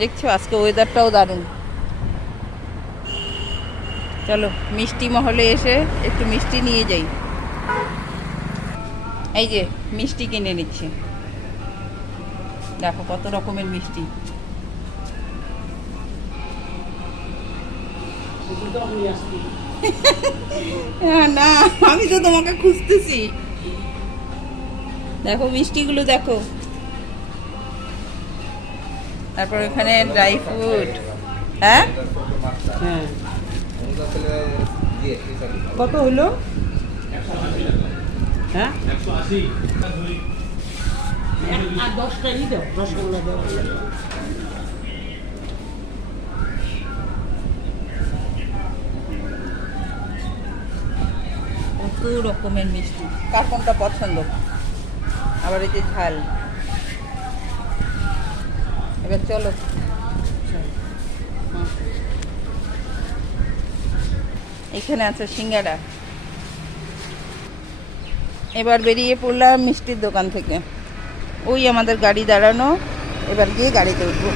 দেখছো আজকে ওয়েদারটাও দারুণ। চলো মিষ্টি মহলে এসে একটু মিষ্টি নিয়ে যাই। এই যে মিষ্টি কিনে নিচ্ছে, দেখো কত রকমের মিষ্টি। না আমি তো তোমাকে খুঁজতেছি, দেখো মিষ্টিগুলো দেখো। তারপর এখানে ড্রাই ফ্রুট। হ্যাঁ হ্যাঁ কত হলো? হ্যাঁ 180 আর 10টা ই দাও, রসগোল্লা দাও। কত রকমের মিষ্টি, কার কোনটা পছন্দ। আবার এই যে ঝাল। এবার চলো। এখানে আছে সিঙ্গাড়া। এবার বেরিয়ে পড়লাম মিষ্টির দোকান থেকে। ওই আমাদের গাড়ি দাঁড়ানো, এবার গিয়ে গাড়িতে উঠবো।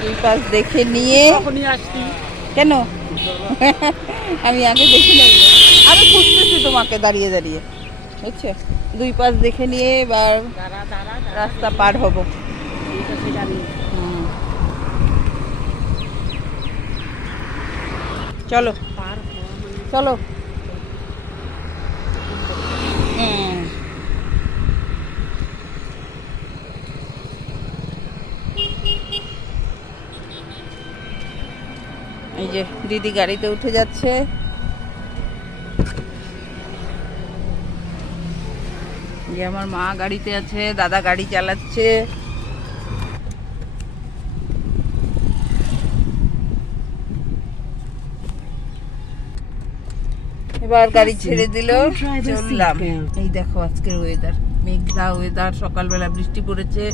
দুই পাশ দেখে নিয়ে আসছি কেন আমি আগে দেখে নেব, আমি খুঁজতেছি তোমাকে দাঁড়িয়ে দাঁড়িয়ে, বুঝছো। দুই পাশ দেখে নিয়ে এবার রাস্তা পার হব। চলো চলো। এই যে দিদি গাড়িতে উঠে যাচ্ছে। যে আমার মা গাড়িতে আছে, দাদা গাড়ি চালাচ্ছে। এবার গাড়ি ছেড়ে দিল, চললাম। এই দেখো আজকের ওয়েদার, মেঘলা ওয়েদার, সকালবেলা বৃষ্টি পড়েছে,